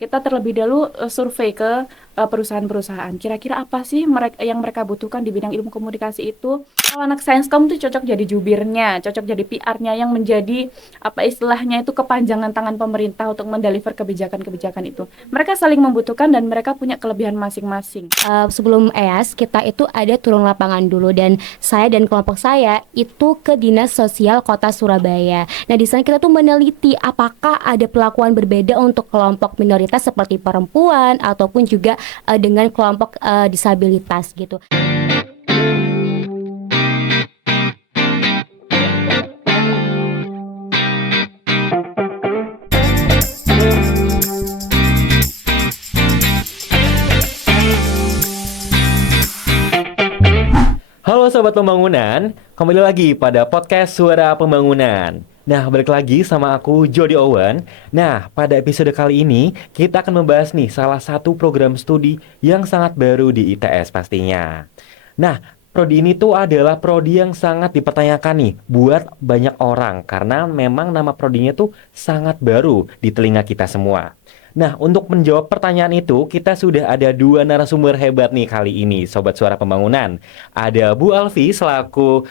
kita terlebih dahulu survei ke perusahaan-perusahaan. Kira-kira apa sih yang mereka butuhkan di bidang ilmu komunikasi itu? Kalau anak Sainscom tuh cocok jadi jubirnya, cocok jadi PR-nya yang menjadi apa istilahnya itu kepanjangan tangan pemerintah untuk mendeliver kebijakan-kebijakan itu. Mereka saling membutuhkan dan mereka punya kelebihan masing-masing. Sebelum EAS kita itu ada turun lapangan dulu, dan saya dan kelompok saya itu ke Dinas Sosial Kota Surabaya. Nah, di sana kita tuh meneliti apakah ada perlakuan berbeda untuk kelompok minoritas seperti perempuan ataupun juga dengan kelompok disabilitas gitu. Halo Sobat Pembangunan, kembali lagi pada podcast Suara Pembangunan. Nah, balik lagi sama aku Jody Owen. Nah, pada episode kali ini kita akan membahas nih salah satu program studi yang sangat baru di ITS pastinya. Nah, prodi ini tuh adalah prodi yang sangat dipertanyakan nih buat banyak orang karena memang nama prodinya tuh sangat baru di telinga kita semua. Nah, untuk menjawab pertanyaan itu, kita sudah ada dua narasumber hebat nih kali ini, Sobat Suara Pembangunan. Ada Bu Alfi selaku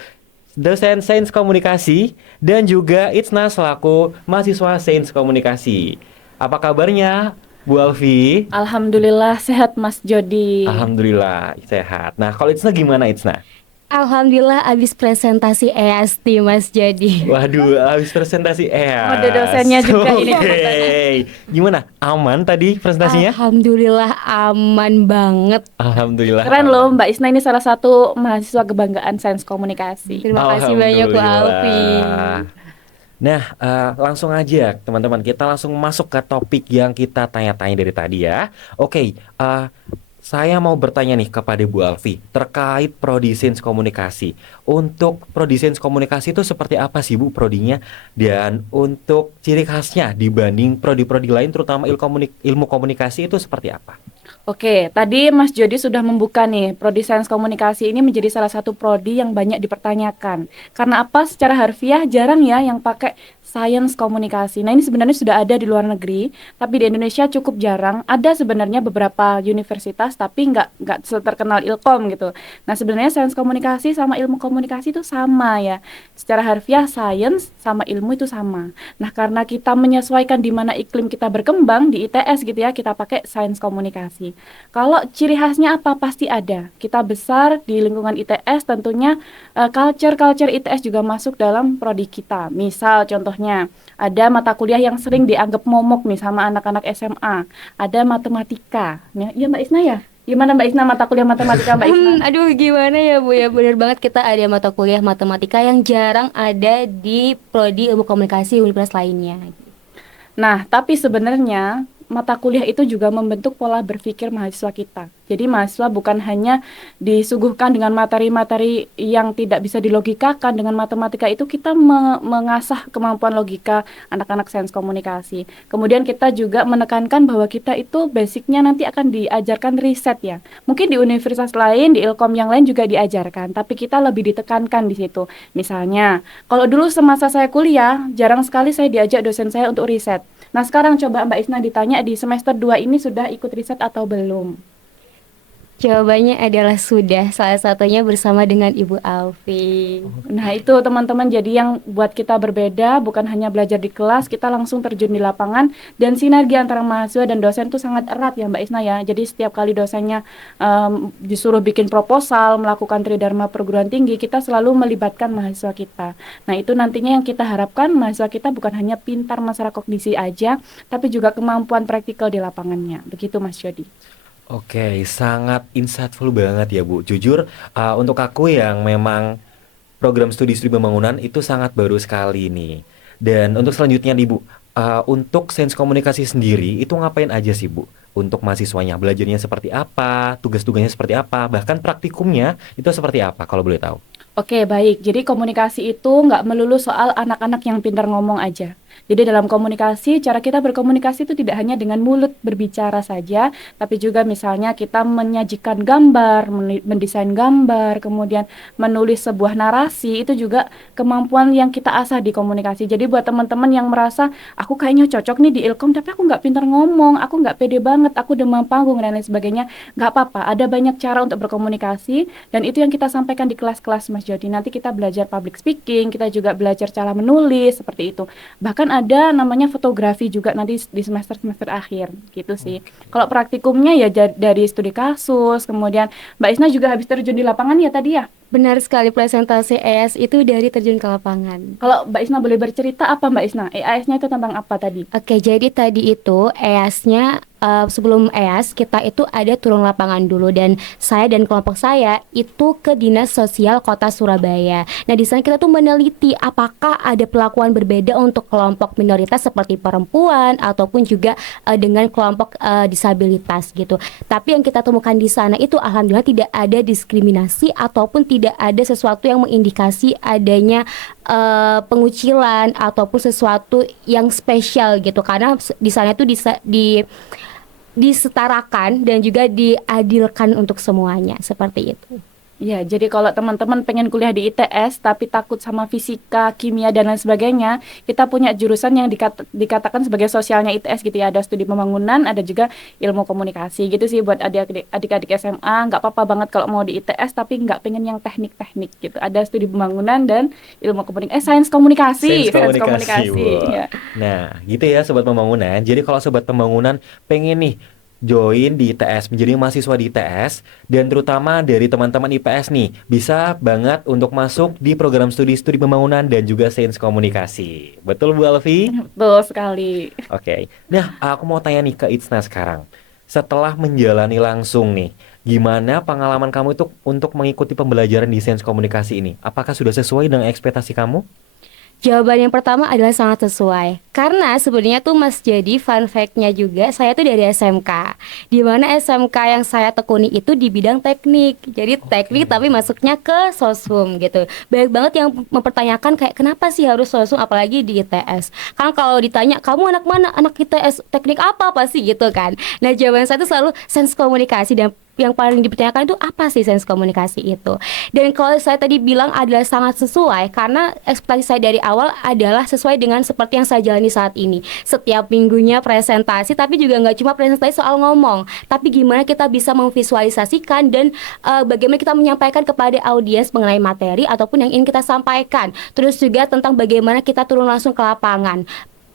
dosen Sains Komunikasi dan juga Itsna selaku mahasiswa Sains Komunikasi. Apa kabarnya, Bu Alfi? Alhamdulillah sehat Mas Jody. Alhamdulillah sehat. Nah, kalau Itsna gimana Itsna? Alhamdulillah habis presentasi EAST Mas Jody. Waduh, habis presentasi Ada dosennya juga ini Oke. Gimana? Aman tadi presentasinya? Alhamdulillah aman banget. Alhamdulillah. Keren loh, aman. Mbak Isna ini salah satu mahasiswa kebanggaan Sains Komunikasi. Terima kasih banyak Bu Alfi. Alhamdulillah. Nah, langsung aja teman-teman, kita langsung masuk ke topik yang kita tanya-tanya dari tadi ya. Oke, saya mau bertanya nih kepada Bu Alfi terkait prodi Sains Komunikasi. Untuk prodi Sains Komunikasi itu seperti apa sih Bu prodinya? Dan untuk ciri khasnya dibanding prodi-prodi lain terutama ilmu komunikasi itu seperti apa? Oke, tadi Mas Jody sudah membuka nih, prodi Sains Komunikasi ini menjadi salah satu prodi yang banyak dipertanyakan. Karena apa? Secara harfiah jarang ya yang pakai Sains Komunikasi. Nah, ini sebenarnya sudah ada di luar negeri, tapi di Indonesia cukup jarang. Ada sebenarnya beberapa universitas, tapi nggak terkenal Ilkom gitu. Nah, sebenarnya Sains Komunikasi sama ilmu komunikasi itu sama ya. Secara harfiah Sains sama ilmu itu sama. Nah, karena kita menyesuaikan di mana iklim kita berkembang di ITS gitu ya, kita pakai Sains Komunikasi. Kalau ciri khasnya apa? Pasti ada. Kita besar di lingkungan ITS, tentunya culture ITS juga masuk dalam prodi kita. Misal contohnya, ada mata kuliah yang sering dianggap momok nih sama anak-anak SMA. Ada matematika. Ya Mbak Isna ya? Gimana Mbak Isna mata kuliah matematika Mbak Isna? Aduh gimana ya Bu ya, bener banget kita ada mata kuliah matematika yang jarang ada di prodi ilmu komunikasi universitas lainnya. Nah, tapi sebenarnya mata kuliah itu juga membentuk pola berpikir mahasiswa kita. Jadi mahasiswa bukan hanya disuguhkan dengan materi-materi yang tidak bisa dilogikakan. Dengan matematika itu kita mengasah kemampuan logika anak-anak sains komunikasi. Kemudian kita juga menekankan bahwa kita itu basicnya nanti akan diajarkan riset ya. Mungkin di universitas lain, di Ilkom yang lain juga diajarkan, tapi kita lebih ditekankan di situ. Misalnya, kalau dulu semasa saya kuliah, jarang sekali saya diajak dosen saya untuk riset. Nah, sekarang coba Mbak Isna ditanya di semester 2 ini sudah ikut riset atau belum? Jawabannya adalah sudah, salah satunya bersama dengan Ibu Alfi. Nah, itu teman-teman, jadi yang buat kita berbeda bukan hanya belajar di kelas, kita langsung terjun di lapangan, dan sinergi antara mahasiswa dan dosen itu sangat erat ya Mbak Isna ya. Jadi setiap kali dosennya disuruh bikin proposal, melakukan tridharma perguruan tinggi, kita selalu melibatkan mahasiswa kita. Nah, itu nantinya yang kita harapkan mahasiswa kita bukan hanya pintar masalah kognisi aja, tapi juga kemampuan praktikal di lapangannya. Begitu Mas Jody. Oke, sangat insightful banget ya Bu. Jujur, untuk aku yang memang program studi pembangunan itu sangat baru sekali nih. Dan untuk selanjutnya nih Bu, untuk sains komunikasi sendiri itu ngapain aja sih Bu? Untuk mahasiswanya, belajarnya seperti apa, tugas-tugasnya seperti apa, bahkan praktikumnya itu seperti apa kalau boleh tahu? Oke, baik. Jadi komunikasi itu nggak melulu soal anak-anak yang pintar ngomong aja. Jadi dalam komunikasi, cara kita berkomunikasi itu tidak hanya dengan mulut berbicara saja, tapi juga misalnya kita menyajikan gambar, mendesain gambar, kemudian menulis sebuah narasi, itu juga kemampuan yang kita asah di komunikasi. Jadi buat teman-teman yang merasa, aku kayaknya cocok nih di Ilkom, tapi aku nggak pintar ngomong, aku nggak pede banget, aku demam panggung, dan lain sebagainya, nggak apa-apa. Ada banyak cara untuk berkomunikasi, dan itu yang kita sampaikan di kelas-kelas Mas Jody. Nanti kita belajar public speaking, kita juga belajar cara menulis, seperti itu. Bahkan ada namanya fotografi juga nanti di semester-semester akhir, gitu sih. Kalau praktikumnya ya dari studi kasus, kemudian Mbak Isna juga habis terjun di lapangan ya tadi ya? Benar sekali, presentasi ES itu dari terjun ke lapangan. Kalau Mbak Isna boleh bercerita apa Mbak Isna? EAS-nya itu tentang apa tadi? Oke, jadi tadi itu EAS-nya, sebelum EAS kita itu ada turun lapangan dulu, dan saya dan kelompok saya itu ke Dinas Sosial Kota Surabaya. Nah, di sana kita tuh meneliti apakah ada perlakuan berbeda untuk kelompok minoritas seperti perempuan ataupun juga dengan kelompok disabilitas gitu. Tapi yang kita temukan di sana itu alhamdulillah tidak ada diskriminasi ataupun tidak ada sesuatu yang mengindikasi adanya pengucilan ataupun sesuatu yang spesial gitu, karena di sana itu disetarakan dan juga diadilkan untuk semuanya, seperti itu. Ya, jadi kalau teman-teman pengen kuliah di ITS tapi takut sama fisika, kimia, dan lain sebagainya, kita punya jurusan yang dikatakan sebagai sosialnya ITS gitu ya. Ada studi pembangunan, ada juga ilmu komunikasi gitu sih buat adik-adik SMA. Nggak apa-apa banget kalau mau di ITS tapi nggak pengen yang teknik-teknik gitu. Ada studi pembangunan dan ilmu komunikasi, sains komunikasi. Sains komunikasi. Wow. Ya. Nah, gitu ya sobat pembangunan. Jadi kalau sobat pembangunan pengen nih join di ITS, menjadi mahasiswa di ITS, dan terutama dari teman-teman IPS nih, bisa banget untuk masuk di program studi pembangunan dan juga sains komunikasi. Betul Bu Alfi? Betul sekali. Oke. Nah, aku mau tanya nih ke Itsna sekarang. Setelah menjalani langsung nih, gimana pengalaman kamu itu untuk mengikuti pembelajaran di sains komunikasi ini? Apakah sudah sesuai dengan ekspektasi kamu? Jawaban yang pertama adalah sangat sesuai. Karena sebenarnya tuh Mas, jadi fun fact-nya juga, saya tuh dari SMK. Di mana SMK yang saya tekuni itu di bidang teknik. Jadi teknik tapi masuknya ke sosum gitu. Banyak banget yang mempertanyakan kayak kenapa sih harus sosum apalagi di ITS. Kan kalau ditanya kamu anak mana? Anak ITS teknik apa sih gitu kan. Nah, jawaban saya tuh selalu sains komunikasi, dan yang paling dipertanyakan itu apa sih sains komunikasi itu. Dan kalau saya tadi bilang adalah sangat sesuai, karena ekspektasi saya dari awal adalah sesuai dengan seperti yang saya jalani saat ini. Setiap minggunya presentasi, tapi juga nggak cuma presentasi soal ngomong, tapi gimana kita bisa memvisualisasikan dan bagaimana kita menyampaikan kepada audiens mengenai materi ataupun yang ingin kita sampaikan. Terus juga tentang bagaimana kita turun langsung ke lapangan,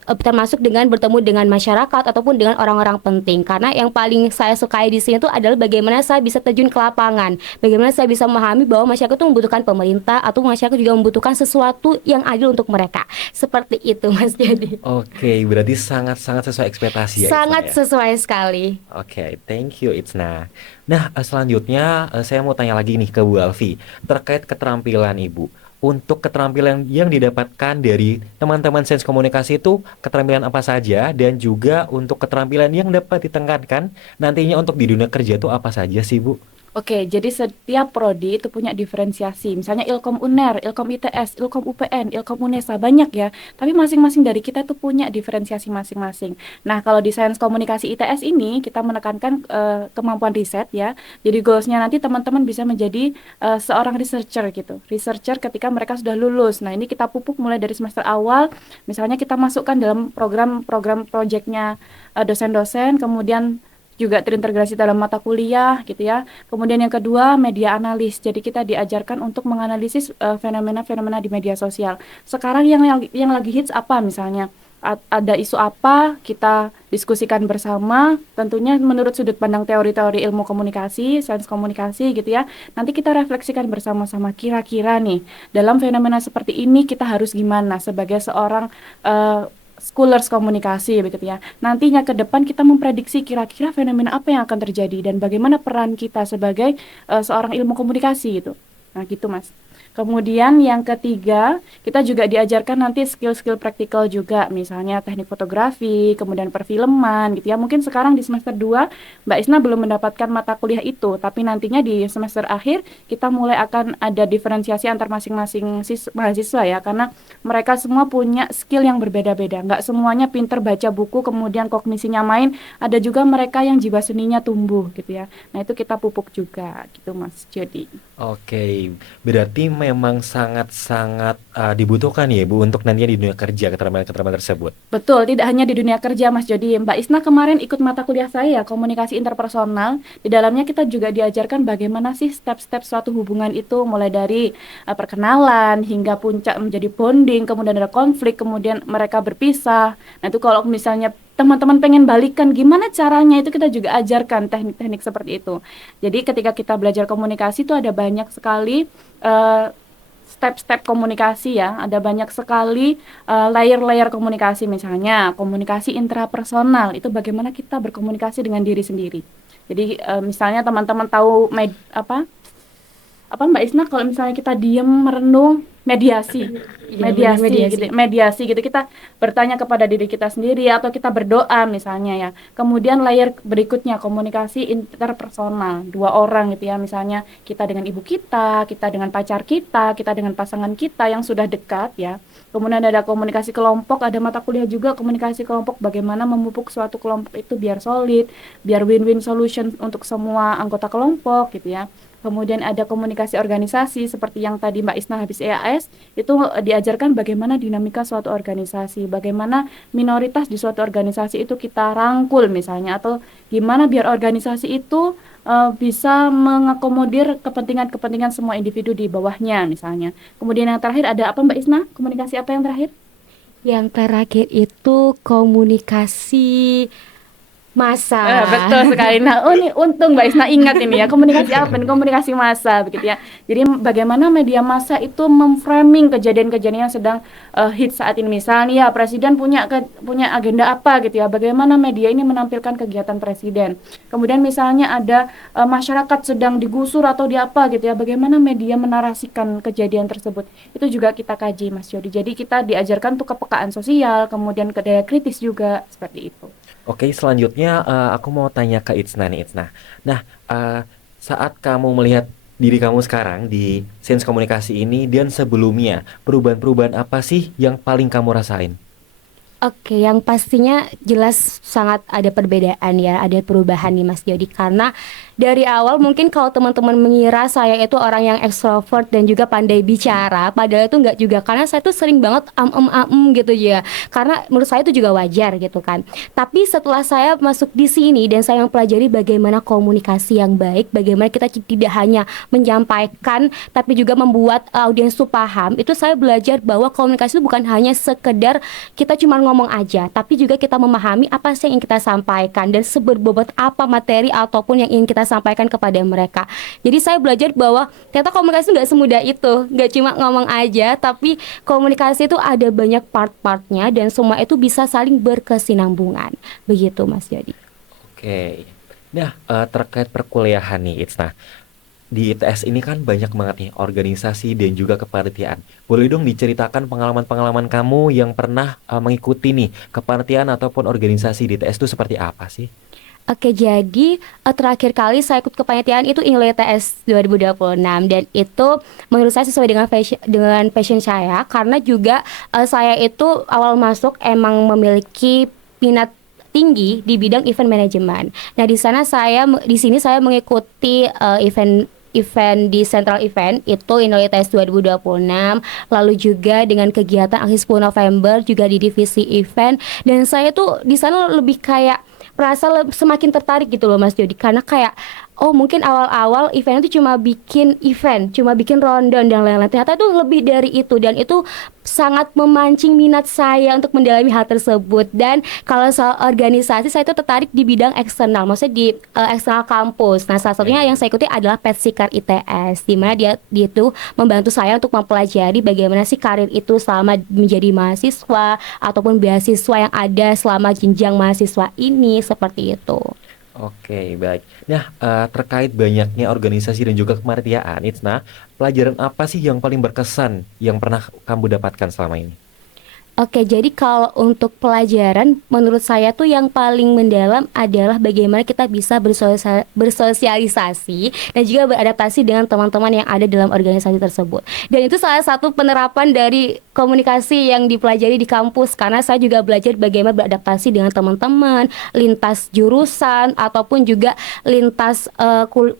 termasuk dengan bertemu dengan masyarakat ataupun dengan orang-orang penting. Karena yang paling saya sukai di sini tuh adalah bagaimana saya bisa terjun ke lapangan, bagaimana saya bisa memahami bahwa masyarakat itu membutuhkan pemerintah atau masyarakat juga membutuhkan sesuatu yang adil untuk mereka. Seperti itu Mas Jadi. Oke, berarti sangat-sangat sesuai ekspektasi ya, Sangat Itsna ya? sesuai sekali. Oke, thank you Itsna. Nah, selanjutnya saya mau tanya lagi nih ke Bu Alfi terkait keterampilan Ibu. Untuk keterampilan yang didapatkan dari teman-teman sains komunikasi itu keterampilan apa saja, dan juga untuk keterampilan yang dapat ditingkatkan nantinya untuk di dunia kerja itu apa saja sih Bu? Oke, jadi setiap prodi itu punya diferensiasi. Misalnya Ilkom Uner, Ilkom ITS, Ilkom UPN, Ilkom Unesa, banyak ya. Tapi masing-masing dari kita itu punya diferensiasi masing-masing. Nah, kalau di sains komunikasi ITS ini, kita menekankan kemampuan riset ya. Jadi goalsnya nanti teman-teman bisa menjadi seorang researcher gitu. Researcher ketika mereka sudah lulus. Nah, ini kita pupuk mulai dari semester awal. Misalnya kita masukkan dalam program-program proyeknya dosen-dosen, kemudian juga terintegrasi dalam mata kuliah gitu ya. Kemudian yang kedua, media analis. Jadi kita diajarkan untuk menganalisis fenomena-fenomena di media sosial. Sekarang yang lagi hits apa misalnya? Ada isu apa, kita diskusikan bersama, tentunya menurut sudut pandang teori-teori ilmu komunikasi, sains komunikasi gitu ya. Nanti kita refleksikan bersama-sama, kira-kira nih dalam fenomena seperti ini kita harus gimana sebagai seorang scholars komunikasi begitu ya. Nantinya ke depan kita memprediksi kira-kira fenomena apa yang akan terjadi dan bagaimana peran kita sebagai seorang ilmu komunikasi gitu. Nah, gitu Mas. Kemudian yang ketiga, kita juga diajarkan nanti skill-skill praktikal juga, misalnya teknik fotografi, kemudian perfilman gitu ya. Mungkin sekarang di semester 2 Mbak Isna belum mendapatkan mata kuliah itu, tapi nantinya di semester akhir kita mulai akan ada diferensiasi antar masing-masing mahasiswa ya, karena mereka semua punya skill yang berbeda-beda. Nggak semuanya pinter baca buku, kemudian kognisinya main, ada juga mereka yang jiwa seninya tumbuh gitu ya. Nah itu kita pupuk juga gitu Mas Jody. Oke, berarti memang sangat-sangat dibutuhkan ya Bu untuk nantinya di dunia kerja keterampilan-keterampilan tersebut. Betul, tidak hanya di dunia kerja Mas Jody. Mbak Isna kemarin ikut mata kuliah saya, komunikasi interpersonal. Di dalamnya kita juga diajarkan bagaimana sih step-step suatu hubungan itu, mulai dari perkenalan hingga puncak menjadi bonding, kemudian ada konflik, kemudian mereka berpisah. Nah itu kalau misalnya teman-teman pengen balikan, gimana caranya, itu kita juga ajarkan teknik-teknik seperti itu. Jadi ketika kita belajar komunikasi itu ada banyak sekali step-step komunikasi ya, ada banyak sekali layer-layer komunikasi, misalnya komunikasi intrapersonal, itu bagaimana kita berkomunikasi dengan diri sendiri. Jadi misalnya teman-teman tahu apa Mbak Isna, kalau misalnya kita diem merenung, mediasi Iya, benar, mediasi. mediasi gitu, kita bertanya kepada diri kita sendiri atau kita berdoa misalnya ya. Kemudian layer berikutnya komunikasi interpersonal, dua orang gitu ya, misalnya kita dengan ibu kita dengan pacar kita dengan pasangan kita yang sudah dekat ya. Kemudian ada komunikasi kelompok, ada mata kuliah juga komunikasi kelompok, bagaimana memupuk suatu kelompok itu biar solid, biar win-win solution untuk semua anggota kelompok gitu ya. Kemudian ada komunikasi organisasi seperti yang tadi Mbak Isna habis EAS, itu diajarkan bagaimana dinamika suatu organisasi, bagaimana minoritas di suatu organisasi itu kita rangkul misalnya, atau gimana biar organisasi itu bisa mengakomodir kepentingan-kepentingan semua individu di bawahnya misalnya. Kemudian yang terakhir ada apa Mbak Isna? Komunikasi apa yang terakhir? Yang terakhir itu komunikasi massa. Betul sekali. Nah, oh nih untung Mbak Isna ingat ini ya, komunikasi apa nih? Komunikasi massa begitu ya. Jadi bagaimana media massa itu memframing kejadian-kejadian yang sedang hit saat ini. Misalnya ya, presiden punya agenda apa gitu ya. Bagaimana media ini menampilkan kegiatan presiden. Kemudian misalnya ada masyarakat sedang digusur atau di apa gitu ya. Bagaimana media menarasikan kejadian tersebut. Itu juga kita kaji Mas Jody. Jadi kita diajarkan tuh kepekaan sosial, kemudian ke daya kritis juga seperti itu. Oke, selanjutnya aku mau tanya ke Itsna nih, Itsna. Nah, saat kamu melihat diri kamu sekarang di sains komunikasi ini dan sebelumnya, perubahan-perubahan apa sih yang paling kamu rasain? Oke, yang pastinya jelas sangat ada perbedaan ya, ada perubahan nih Mas Jody. Karena dari awal mungkin kalau teman-teman mengira saya itu orang yang ekstrovert dan juga pandai bicara, padahal itu enggak juga. Karena saya tuh sering banget gitu ya. Karena menurut saya itu juga wajar gitu kan. Tapi setelah saya masuk di sini dan saya mempelajari bagaimana komunikasi yang baik, bagaimana kita tidak hanya menyampaikan tapi juga membuat audiens itu paham, itu saya belajar bahwa komunikasi itu bukan hanya sekedar kita cuma ngomong aja, tapi juga kita memahami apa sih yang ingin kita sampaikan dan seberbobot apa materi ataupun yang ingin kita sampaikan kepada mereka. Jadi saya belajar bahwa ternyata komunikasi nggak semudah itu, nggak cuma ngomong aja, tapi komunikasi itu ada banyak part-partnya dan semua itu bisa saling berkesinambungan. Begitu Mas Jody. Oke. Nah, terkait perkuliahan nih, Itsna. Di ITS ini kan banyak banget nih organisasi dan juga kepanitiaan. Boleh dong diceritakan pengalaman-pengalaman kamu yang pernah mengikuti nih kepanitiaan ataupun organisasi di ITS itu seperti apa sih? Oke, jadi terakhir kali saya ikut kepanitiaan itu ITS 2026 dan itu menurut saya sesuai dengan passion saya, karena juga saya itu awal masuk emang memiliki minat tinggi di bidang event management. Nah, di sini saya mengikuti event di Central Event itu ITS 2026, lalu juga dengan kegiatan aksi 10 November juga di divisi event, dan saya tuh di sana lebih kayak merasa semakin tertarik gitu loh Mas Jody, karena kayak oh mungkin awal-awal event itu cuma bikin event, cuma bikin rundown dan lain-lain, ternyata itu lebih dari itu dan itu sangat memancing minat saya untuk mendalami hal tersebut. Dan kalau soal organisasi, saya itu tertarik di bidang eksternal, maksudnya di eksternal kampus. Nah, salah satunya yang saya ikuti adalah Petsikar ITS, di mana dia itu membantu saya untuk mempelajari bagaimana sih karir itu selama menjadi mahasiswa ataupun beasiswa yang ada selama jenjang mahasiswa ini, seperti itu. Oke, baik. Nah, terkait banyaknya organisasi dan juga kepanitiaan, Itsna, pelajaran apa sih yang paling berkesan yang pernah kamu dapatkan selama ini? Oke, jadi kalau untuk pelajaran, menurut saya tuh yang paling mendalam adalah bagaimana kita bisa bersosialisasi dan juga beradaptasi dengan teman-teman yang ada dalam organisasi tersebut. Dan itu salah satu penerapan dari komunikasi yang dipelajari di kampus, karena saya juga belajar bagaimana beradaptasi dengan teman-teman, lintas jurusan ataupun juga lintas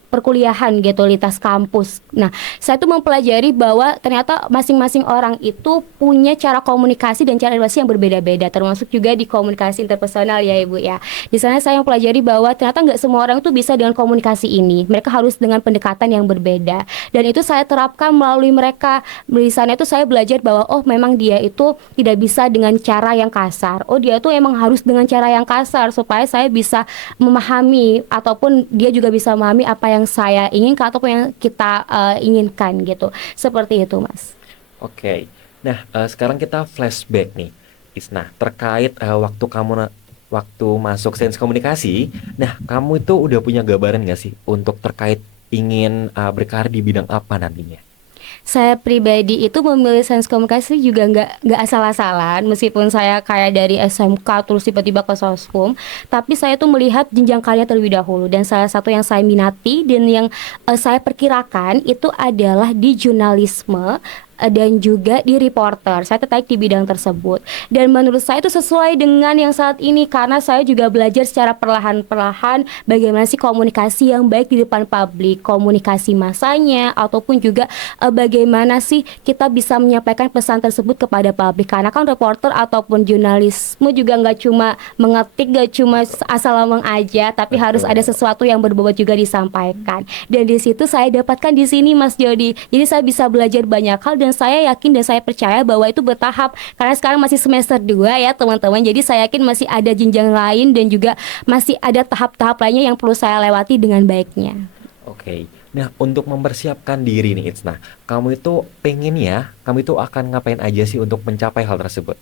perkuliahan gitu, lintas kampus. Nah, saya tuh mempelajari bahwa ternyata masing-masing orang itu punya cara komunikasi dan cara edukasi yang berbeda-beda, termasuk juga di komunikasi interpersonal ya Ibu ya. Di sana saya mempelajari bahwa ternyata nggak semua orang itu bisa dengan komunikasi ini. Mereka harus dengan pendekatan yang berbeda. Dan itu saya terapkan melalui mereka. Di sana itu saya belajar bahwa oh memang dia itu tidak bisa dengan cara yang kasar. Oh dia tuh emang harus dengan cara yang kasar supaya saya bisa memahami ataupun dia juga bisa memahami apa yang saya inginkan ataupun yang kita inginkan gitu. Seperti itu, Mas. Oke. Nah, sekarang kita flashback nih, Isna, terkait waktu masuk sains komunikasi. Nah, kamu itu udah punya gambaran nggak sih untuk terkait ingin berkarir di bidang apa nantinya? Saya pribadi itu memilih sains komunikasi juga nggak asal-asalan, meskipun saya kayak dari SMK terus tiba-tiba ke Soshum, tapi saya tuh melihat jenjang karirnya terlebih dahulu, dan salah satu yang saya minati dan yang saya perkirakan itu adalah di jurnalisme, dan juga di reporter. Saya tertarik di bidang tersebut. Dan menurut saya itu sesuai dengan yang saat ini, karena saya juga belajar secara perlahan-perlahan bagaimana sih komunikasi yang baik di depan publik, komunikasi masanya ataupun juga bagaimana sih kita bisa menyampaikan pesan tersebut kepada publik. Karena kan reporter ataupun jurnalisme juga nggak cuma mengetik, nggak cuma asal ngomong aja, tapi harus ada Betul. sesuatu yang berbobot juga disampaikan. Dan di situ saya dapatkan di sini Mas Jody. Jadi saya bisa belajar banyak hal dan saya yakin dan saya percaya bahwa itu bertahap, karena sekarang masih semester 2 ya teman-teman. Jadi saya yakin masih ada jenjang lain dan juga masih ada tahap-tahap lainnya yang perlu saya lewati dengan baiknya. Oke. Nah, untuk mempersiapkan diri nih, Itsna, kamu itu pengen ya, kamu itu akan ngapain aja sih untuk mencapai hal tersebut?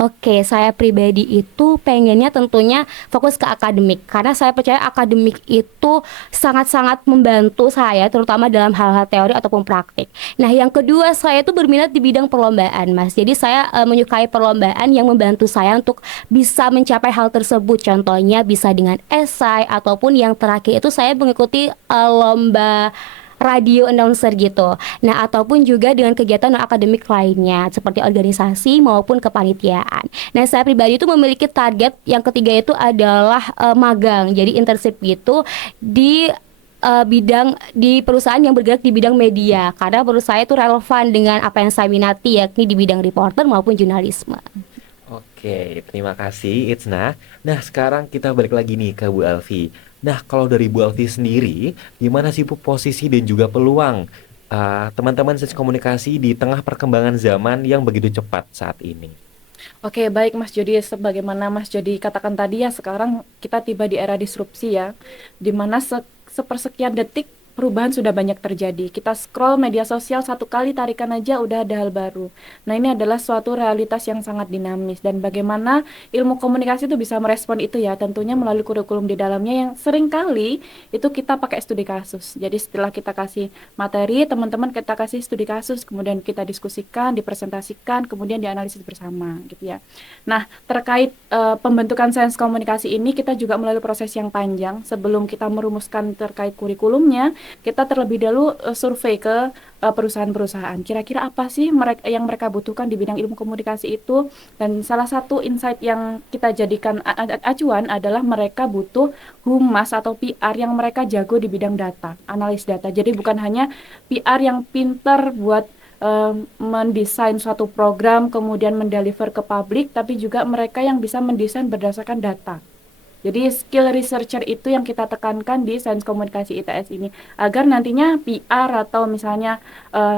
Oke, saya pribadi itu pengennya tentunya fokus ke akademik, karena saya percaya akademik itu sangat-sangat membantu saya terutama dalam hal-hal teori ataupun praktik. Nah, yang kedua saya itu berminat di bidang perlombaan, Mas. Jadi saya menyukai perlombaan yang membantu saya untuk bisa mencapai hal tersebut. Contohnya bisa dengan esai ataupun yang terakhir itu saya mengikuti lomba radio announcer gitu. Nah, ataupun juga dengan kegiatan non akademik lainnya seperti organisasi maupun kepanitiaan. Nah, saya pribadi itu memiliki target yang ketiga itu adalah magang. Jadi internship gitu di bidang di perusahaan yang bergerak di bidang media, karena menurut saya itu relevan dengan apa yang saya minati, yakni di bidang reporter maupun jurnalisme. Oke, terima kasih Itsna. Nah, sekarang kita balik lagi nih ke Bu Elvi. Nah, kalau dari Bu Elvi sendiri, gimana sih Bu posisi dan juga peluang teman-teman sains komunikasi di tengah perkembangan zaman yang begitu cepat saat ini? Oke, baik Mas Jody, sebagaimana Mas Jody katakan tadi ya, sekarang kita tiba di era disrupsi ya, di mana sepersekian detik perubahan sudah banyak terjadi. Kita scroll media sosial satu kali tarikan aja udah ada hal baru. Nah, ini adalah suatu realitas yang sangat dinamis, dan bagaimana ilmu komunikasi itu bisa merespon itu ya, tentunya melalui kurikulum di dalamnya yang sering kali itu kita pakai studi kasus. Jadi setelah kita kasih materi, teman-teman kita kasih studi kasus, kemudian kita diskusikan, dipresentasikan, kemudian dianalisis bersama gitu ya. Nah, terkait pembentukan sains komunikasi ini, kita juga melalui proses yang panjang sebelum kita merumuskan terkait kurikulumnya. Kita terlebih dahulu survei ke perusahaan-perusahaan. Kira-kira apa sih yang mereka butuhkan di bidang ilmu komunikasi itu? Dan salah satu insight yang kita jadikan acuan adalah mereka butuh humas atau PR yang mereka jago di bidang data, analis data. Jadi bukan hanya PR yang pintar buat mendesain suatu program kemudian mendeliver ke publik, tapi juga mereka yang bisa mendesain berdasarkan data. Jadi skill researcher itu yang kita tekankan di sains komunikasi ITS ini, agar nantinya PR atau misalnya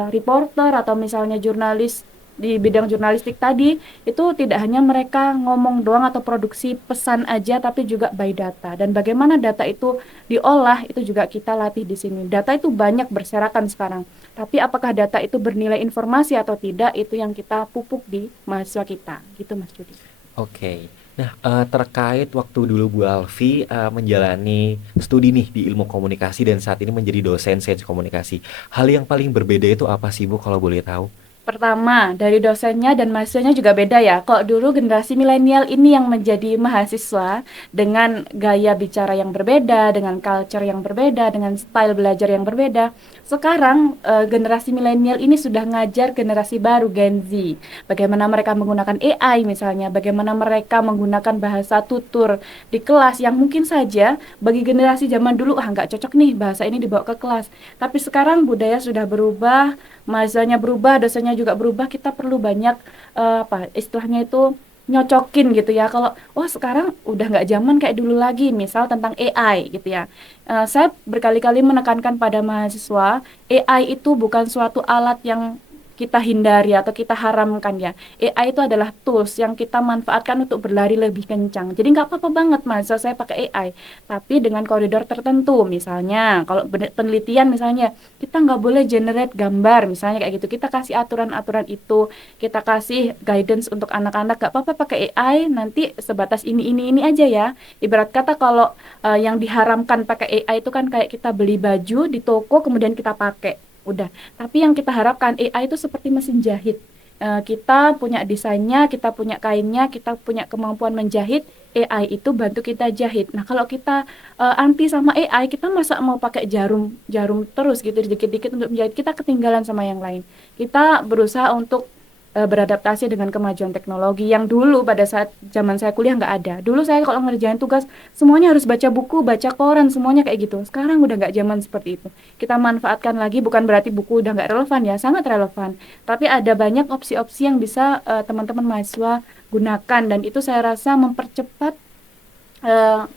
reporter atau misalnya jurnalis di bidang jurnalistik tadi itu tidak hanya mereka ngomong doang atau produksi pesan aja, tapi juga by data. Dan bagaimana data itu diolah itu juga kita latih di sini. Data itu banyak berserakan sekarang, tapi apakah data itu bernilai informasi atau tidak, itu yang kita pupuk di mahasiswa kita. Gitu Mas Judi. Oke. Nah, terkait waktu dulu Bu Alfi menjalani studi nih di ilmu komunikasi dan saat ini menjadi dosen sains komunikasi. Hal yang paling berbeda itu apa sih Bu kalau boleh tahu? Pertama, dari dosennya dan mahasiswanya juga beda ya. Kok dulu generasi milenial ini yang menjadi mahasiswa dengan gaya bicara yang berbeda, dengan culture yang berbeda, dengan style belajar yang berbeda. Sekarang generasi milenial ini sudah ngajar generasi baru Gen Z. Bagaimana mereka menggunakan AI misalnya, bagaimana mereka menggunakan bahasa tutur di kelas yang mungkin saja bagi generasi zaman dulu nggak cocok nih bahasa ini dibawa ke kelas. Tapi sekarang budaya sudah berubah, mahasiswanya berubah, dosennya juga berubah, kita perlu banyak apa istilahnya itu nyocokin gitu ya. Kalau wah sekarang udah nggak zaman kayak dulu lagi, misal tentang AI gitu ya. Saya berkali-kali menekankan pada mahasiswa, AI itu bukan suatu alat yang kita hindari atau kita haramkan ya. AI itu adalah tools yang kita manfaatkan untuk berlari lebih kencang. Jadi nggak apa-apa banget mahasiswa saya pakai AI, tapi dengan koridor tertentu. Misalnya, kalau penelitian misalnya, kita nggak boleh generate gambar, misalnya kayak gitu. Kita kasih aturan-aturan itu, kita kasih guidance untuk anak-anak, nggak apa-apa pakai AI, nanti sebatas ini aja ya. Ibarat kata kalau yang diharamkan pakai AI itu kan kayak kita beli baju di toko, kemudian kita pakai. Udah. Tapi yang kita harapkan AI itu seperti mesin jahit. Kita punya desainnya, kita punya kainnya, kita punya kemampuan menjahit, AI itu bantu kita jahit. Nah, kalau kita anti sama AI, kita masa mau pakai jarum jarum terus gitu dikit-dikit untuk menjahit, kita ketinggalan sama yang lain. Kita berusaha untuk beradaptasi dengan kemajuan teknologi yang dulu pada saat zaman saya kuliah nggak ada. Dulu saya kalau ngerjain tugas semuanya harus baca buku, baca koran, semuanya kayak gitu. Sekarang udah nggak zaman seperti itu. Kita manfaatkan lagi, bukan berarti buku udah nggak relevan ya, sangat relevan. Tapi ada banyak opsi-opsi yang bisa teman-teman mahasiswa gunakan dan itu saya rasa mempercepat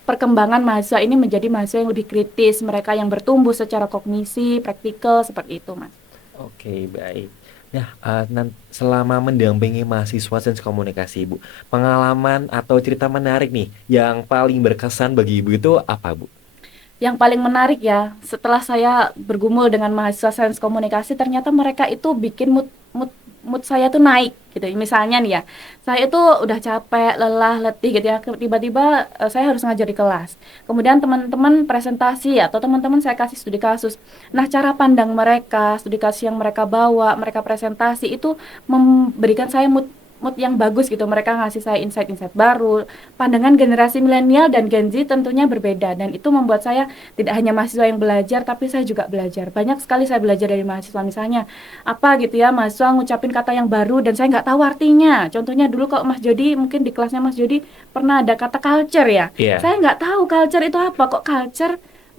perkembangan mahasiswa ini menjadi mahasiswa yang lebih kritis, mereka yang bertumbuh secara kognisi, praktikal seperti itu, Mas. Oke, baik. Nah, selama mendampingi mahasiswa sains komunikasi, Bu, pengalaman atau cerita menarik nih yang paling berkesan bagi Ibu itu apa, Bu? Yang paling menarik ya, setelah saya bergumul dengan mahasiswa sains komunikasi, ternyata mereka itu bikin mood saya tuh naik gitu. Misalnya nih ya, saya itu udah capek, lelah, letih gitu ya. Tiba-tiba saya harus ngajar di kelas. Kemudian teman-teman presentasi atau teman-teman saya kasih studi kasus. Nah, cara pandang mereka, studi kasus yang mereka bawa, mereka presentasi itu memberikan saya mood yang bagus gitu. Mereka ngasih saya insight-insight baru. Pandangan generasi milenial dan Gen Z tentunya berbeda dan itu membuat saya tidak hanya mahasiswa yang belajar tapi saya juga belajar. Banyak sekali saya belajar dari mahasiswa, misalnya apa gitu ya, mahasiswa ngucapin kata yang baru dan saya nggak tahu artinya. Contohnya dulu kalau Mas Jody, mungkin di kelasnya Mas Jody pernah ada kata culture ya. Iya. Saya nggak tahu culture itu apa, kok culture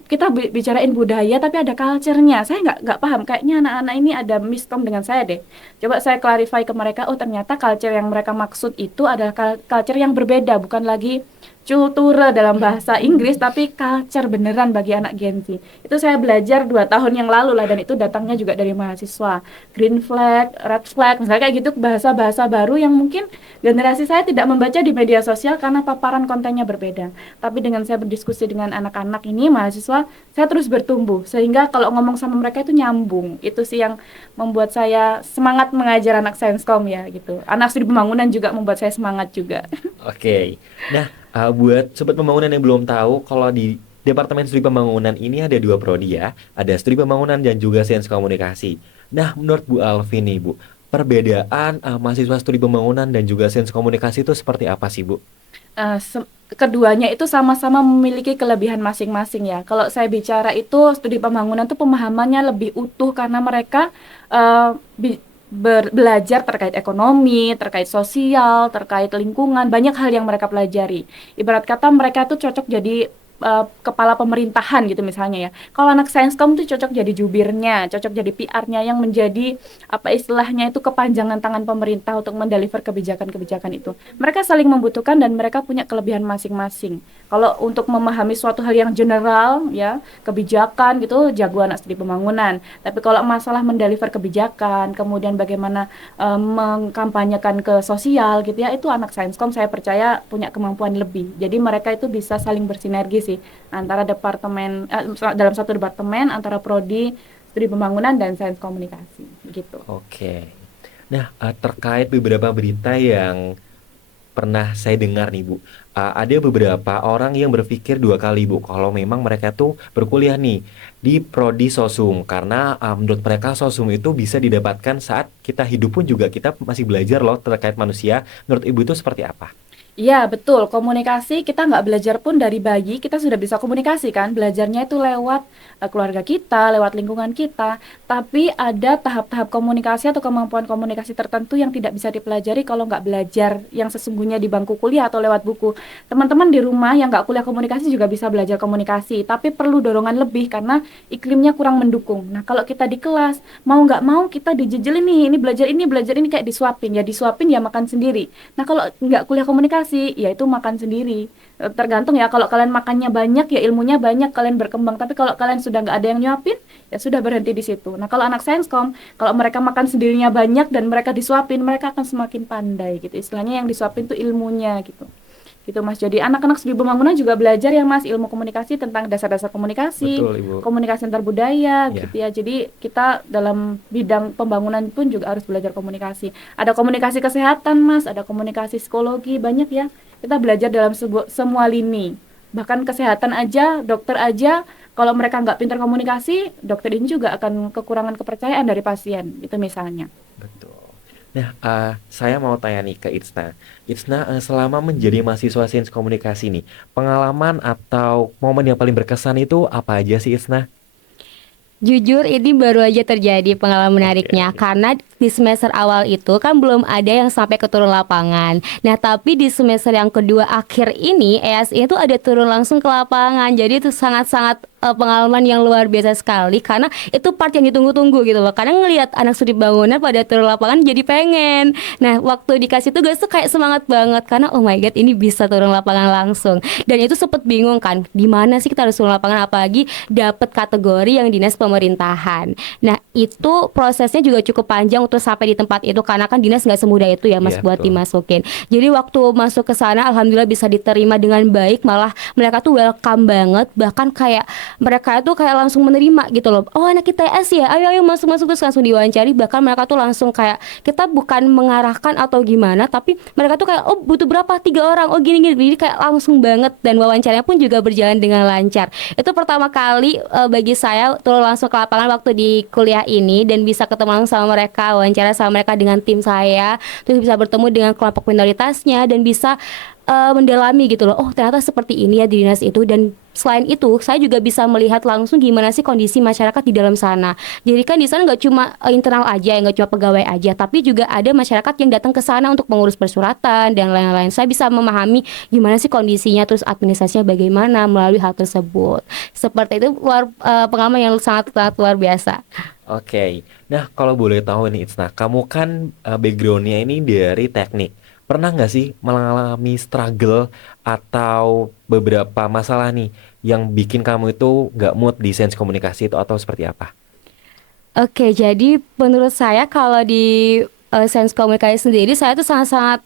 kita bicarain budaya tapi ada culture-nya. Saya nggak paham. Kayaknya anak-anak ini ada miskom dengan saya deh. Coba saya clarify ke mereka, oh ternyata culture yang mereka maksud itu adalah culture yang berbeda, bukan lagi culture dalam bahasa Inggris, tapi culture beneran bagi anak Gen Z. Itu saya belajar 2 tahun yang lalu lah, dan itu datangnya juga dari mahasiswa. Green flag, red flag, misalnya kayak gitu, bahasa-bahasa baru yang mungkin generasi saya tidak membaca di media sosial karena paparan kontennya berbeda. Tapi dengan saya berdiskusi dengan anak-anak ini, mahasiswa, saya terus bertumbuh. Sehingga kalau ngomong sama mereka itu nyambung. Itu sih yang membuat saya semangat mengajar anak Sainskom ya gitu. Anak studi pembangunan juga membuat saya semangat juga. Oke. Nah, buat sobat pembangunan yang belum tahu, kalau di Departemen Studi Pembangunan ini ada dua prodi ya, ada Studi Pembangunan dan juga Sains Komunikasi. Nah, menurut Bu Alfi nih, Bu, perbedaan mahasiswa Studi Pembangunan dan juga Sains Komunikasi itu seperti apa sih, Bu? Eh, Keduanya itu sama-sama memiliki kelebihan masing-masing ya. Kalau saya bicara itu studi pembangunan itu pemahamannya lebih utuh karena mereka eh, belajar terkait ekonomi, terkait sosial, terkait lingkungan, banyak hal yang mereka pelajari. Ibarat kata mereka tuh cocok jadi kepala pemerintahan gitu misalnya ya. Kalau anak Sainskom tuh cocok jadi jubirnya, cocok jadi PR-nya yang menjadi apa istilahnya itu kepanjangan tangan pemerintah untuk mendeliver kebijakan-kebijakan itu. Mereka saling membutuhkan dan mereka punya kelebihan masing-masing. Kalau untuk memahami suatu hal yang general ya, kebijakan gitu jago anak studi pembangunan. Tapi kalau masalah mendeliver kebijakan, kemudian bagaimana mengkampanyekan ke sosial gitu ya, itu anak Sainskom saya percaya punya kemampuan lebih. Jadi mereka itu bisa saling bersinergi sih antara departemen dalam satu departemen antara prodi studi pembangunan dan sains komunikasi gitu. Oke. Nah, terkait beberapa berita yang pernah saya dengar nih Bu, ada beberapa orang yang berpikir dua kali Bu, kalau memang mereka tuh berkuliah nih di prodi sosum, karena menurut mereka sosum itu bisa didapatkan saat kita hidup pun juga kita masih belajar loh terkait manusia. Menurut Ibu itu seperti apa? Iya, betul. Komunikasi kita nggak belajar pun dari bayi, kita sudah bisa komunikasi kan. Belajarnya itu lewat keluarga kita, lewat lingkungan kita. Tapi ada tahap-tahap komunikasi atau kemampuan komunikasi tertentu yang tidak bisa dipelajari kalau nggak belajar yang sesungguhnya di bangku kuliah atau lewat buku. Teman-teman di rumah yang nggak kuliah komunikasi juga bisa belajar komunikasi, tapi perlu dorongan lebih karena iklimnya kurang mendukung. Nah, kalau kita di kelas, mau nggak mau kita dijejelin nih, ini belajar ini kayak disuapin. Ya disuapin ya makan sendiri. Nah, kalau nggak kuliah komunikasi, ya itu makan sendiri. Tergantung ya, kalau kalian makannya banyak, ya ilmunya banyak, kalian berkembang. Tapi kalau kalian sudah nggak ada yang nyuapin, ya sudah berhenti di situ. Nah, kalau anak Sainskom, kalau mereka makan sendirinya banyak dan mereka disuapin, mereka akan semakin pandai gitu. Istilahnya yang disuapin itu ilmunya gitu. Gitu Mas. Jadi anak-anak studi pembangunan juga belajar ya Mas, ilmu komunikasi tentang dasar-dasar komunikasi, Betul Ibu. komunikasi antar budaya Ya. gitu ya. Jadi kita dalam bidang pembangunan pun juga harus belajar komunikasi. Ada komunikasi kesehatan Mas, ada komunikasi psikologi, banyak ya. Kita belajar dalam semua lini. Bahkan kesehatan aja, dokter aja, kalau mereka nggak pintar komunikasi, dokter ini juga akan kekurangan kepercayaan dari pasien, itu misalnya. Betul. Nah, saya mau tanya nih ke Itsna. Itsna, selama menjadi mahasiswa sains komunikasi nih, pengalaman atau momen yang paling berkesan itu apa aja sih Itsna? Jujur ini baru aja terjadi pengalaman menariknya Oke. karena di semester awal itu kan belum ada yang sampai ke turun lapangan. Nah tapi di semester yang kedua akhir ini ESI itu ada turun langsung ke lapangan. Jadi itu sangat-sangat pengalaman yang luar biasa sekali karena itu part yang ditunggu-tunggu gitu loh. Karena ngelihat anak studi bangunan pada turun lapangan jadi pengen. Nah waktu dikasih tugas tuh kayak semangat banget karena oh my god ini bisa turun lapangan langsung. Dan itu sempet bingung kan, di mana sih kita harus turun lapangan apalagi dapat kategori yang dinas pemerintahan. Nah itu prosesnya juga cukup panjang untuk sampai di tempat itu karena kan dinas nggak semudah itu ya Mas Iya, buat betul. dimasukin. Jadi waktu masuk ke sana alhamdulillah bisa diterima dengan baik, malah mereka tuh welcome banget, bahkan kayak mereka tuh kayak langsung menerima gitu loh. Oh anak kita ITS ya, ayo ayo masuk masuk, terus langsung diwawancari. Bahkan mereka tuh langsung kayak kita bukan mengarahkan atau gimana, tapi mereka tuh kayak oh butuh berapa 3 orang, oh gini gini, jadi kayak langsung banget dan wawancaranya pun juga berjalan dengan lancar. Itu pertama kali bagi saya turun langsung ke lapangan waktu di kuliah ini dan bisa ketemu langsung sama mereka, wawancara sama mereka dengan tim saya, terus bisa bertemu dengan kelompok minoritasnya dan bisa mendalami gitu loh. Oh ternyata seperti ini ya di dinas itu. Dan selain itu saya juga bisa melihat langsung gimana sih kondisi masyarakat di dalam sana. Jadi kan di sana nggak cuma internal aja, nggak cuma pegawai aja, tapi juga ada masyarakat yang datang ke sana untuk mengurus persuratan dan lain-lain. Saya bisa memahami gimana sih kondisinya, terus administrasinya bagaimana melalui hal tersebut. Seperti itu pengalaman yang sangat sangat luar biasa. Oke. Nah, kalau boleh tahu nih Itsna, kamu kan backgroundnya ini dari teknik. Pernah nggak sih mengalami struggle atau beberapa masalah nih yang bikin kamu itu nggak mood di sains komunikasi itu atau seperti apa? Oke, jadi menurut saya kalau di sains komunikasi sendiri saya tuh sangat-sangat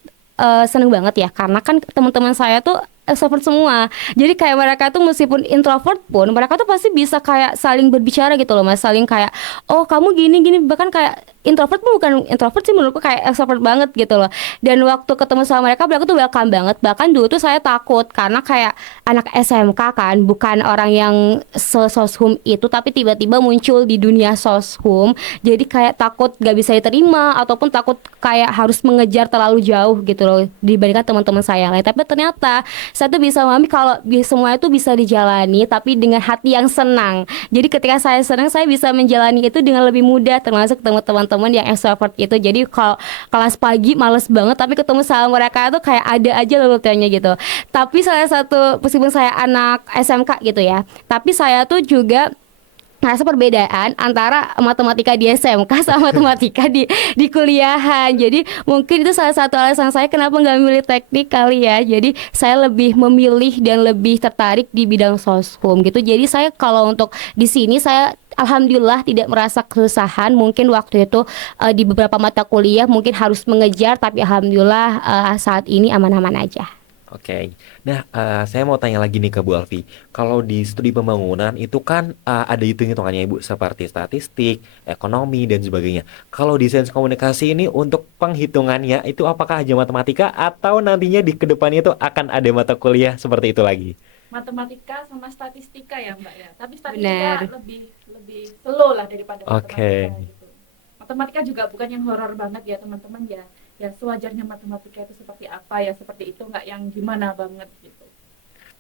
seneng banget ya karena kan teman-teman saya tuh extrovert semua. Jadi kayak mereka tuh meskipun introvert pun mereka tuh pasti bisa kayak saling berbicara gitu loh Mas, saling kayak oh kamu gini gini, bahkan kayak introvert pun bukan introvert sih menurutku kayak extrovert banget gitu loh. Dan waktu ketemu sama mereka tuh welcome banget. Bahkan dulu tuh saya takut karena kayak anak SMK kan bukan orang yang soshum itu, tapi tiba-tiba muncul di dunia soshum. Jadi kayak takut gak bisa diterima ataupun takut kayak harus mengejar terlalu jauh gitu loh dibandingkan teman-teman saya yang lain. Tapi ternyata saya tuh bisa memahami kalau semua itu bisa dijalani tapi dengan hati yang senang. Jadi ketika saya senang saya bisa menjalani itu dengan lebih mudah, termasuk ketemu teman-teman yang extrovert itu. Jadi kalau kelas pagi males banget tapi ketemu sama mereka tuh kayak ada aja lelutnya gitu. Tapi salah satu meskipun saya anak SMK gitu ya, tapi saya tuh juga ngerasa perbedaan antara matematika di SMK sama matematika di kuliahan. Jadi mungkin itu salah satu alasan saya kenapa nggak milih teknik kali ya. Jadi saya lebih memilih dan lebih tertarik di bidang soshum gitu. Jadi saya kalau untuk di sini saya alhamdulillah tidak merasa kesusahan. Mungkin waktu itu di beberapa mata kuliah mungkin harus mengejar, tapi alhamdulillah saat ini aman-aman aja. Oke. Nah, saya mau tanya lagi nih ke Bu Alfi. Kalau di studi pembangunan itu kan ada hitung-hitungannya Ibu seperti statistik, ekonomi dan sebagainya. Kalau di sains komunikasi ini untuk penghitungannya itu apakah aja matematika atau nantinya di kedepannya itu akan ada mata kuliah seperti itu lagi? Matematika sama statistika ya Mbak ya. Tapi statistika Benar. lebih lebih slow lah daripada matematika Oke. gitu. Matematika juga bukan yang horor banget ya teman-teman ya. Ya sewajarnya matematika itu seperti apa ya, seperti itu nggak yang gimana banget gitu.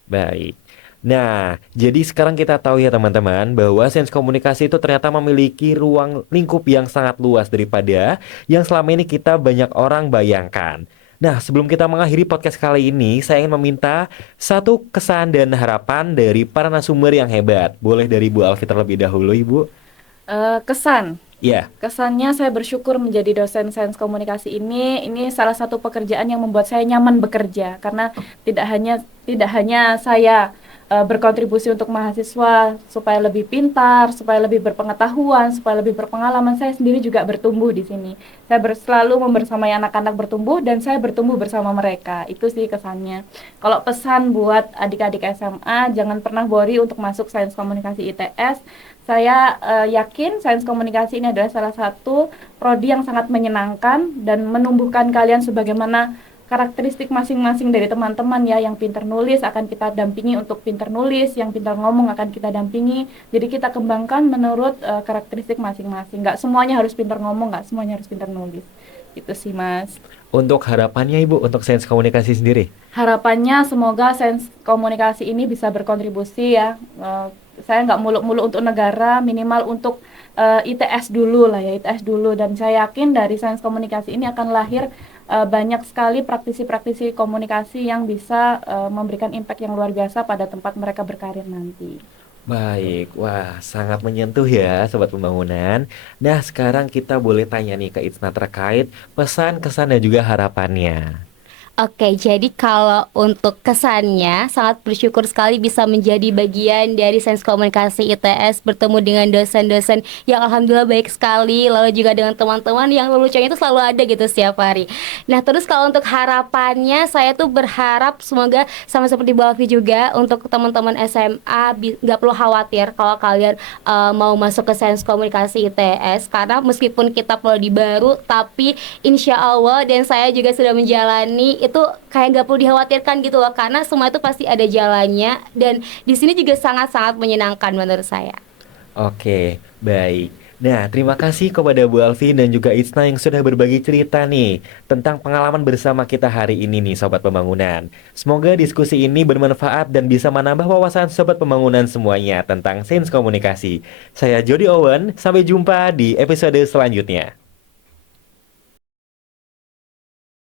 Baik. Nah, jadi sekarang kita tahu ya teman-teman bahwa sains komunikasi itu ternyata memiliki ruang lingkup yang sangat luas daripada yang selama ini kita banyak orang bayangkan. Nah, sebelum kita mengakhiri podcast kali ini, saya ingin meminta satu kesan dan harapan dari para narasumber yang hebat. Boleh dari Bu Alfi terlebih dahulu, Ibu? Kesan. Ya, Kesannya saya bersyukur menjadi dosen sains komunikasi ini salah satu pekerjaan yang membuat saya nyaman bekerja karena tidak hanya saya berkontribusi untuk mahasiswa supaya lebih pintar, supaya lebih berpengetahuan, supaya lebih berpengalaman, saya sendiri juga bertumbuh di sini. Saya selalu membersamai anak-anak bertumbuh dan saya bertumbuh bersama mereka. Itu sih kesannya. Kalau pesan buat adik-adik SMA, jangan pernah worry untuk masuk sains komunikasi ITS. Saya yakin sains komunikasi ini adalah salah satu prodi yang sangat menyenangkan dan menumbuhkan kalian sebagaimana karakteristik masing-masing dari teman-teman ya. Yang pintar nulis akan kita dampingi untuk pintar nulis, yang pintar ngomong akan kita dampingi. Jadi kita kembangkan menurut karakteristik masing-masing. Nggak semuanya harus pintar ngomong, nggak semuanya harus pintar nulis. Itu sih Mas. untuk harapannya Ibu untuk sains komunikasi sendiri. Harapannya semoga sains komunikasi ini bisa berkontribusi ya. Saya nggak muluk-muluk untuk negara, minimal untuk ITS dulu lah ya, ITS dulu. Dan saya yakin dari sains komunikasi ini akan lahir banyak sekali praktisi-praktisi komunikasi yang bisa memberikan impact yang luar biasa pada tempat mereka berkarir nanti. Baik, wah sangat menyentuh ya Sobat Pembangunan. Nah sekarang kita boleh tanya nih ke Itsna terkait pesan, kesan dan juga harapannya. Oke, jadi kalau untuk kesannya sangat bersyukur sekali bisa menjadi bagian dari Sains Komunikasi ITS, bertemu dengan dosen-dosen yang alhamdulillah baik sekali, lalu juga dengan teman-teman yang leluconnya itu selalu ada gitu setiap hari. Nah, terus kalau untuk harapannya saya tuh berharap semoga sama seperti Bu Alfi juga untuk teman-teman SMA nggak perlu khawatir kalau kalian mau masuk ke Sains Komunikasi ITS, karena meskipun kita prodi baru tapi insya Allah dan saya juga sudah menjalani itu kayak nggak perlu dikhawatirkan gitu loh, karena semua itu pasti ada jalannya dan di sini juga sangat-sangat menyenangkan menurut saya. Oke, baik. Nah, terima kasih kepada Bu Alfi dan juga Itsna yang sudah berbagi cerita nih tentang pengalaman bersama kita hari ini nih Sobat Pembangunan. Semoga diskusi ini bermanfaat dan bisa menambah wawasan Sobat Pembangunan semuanya tentang sains komunikasi. Saya Jody Owen, sampai jumpa di episode selanjutnya.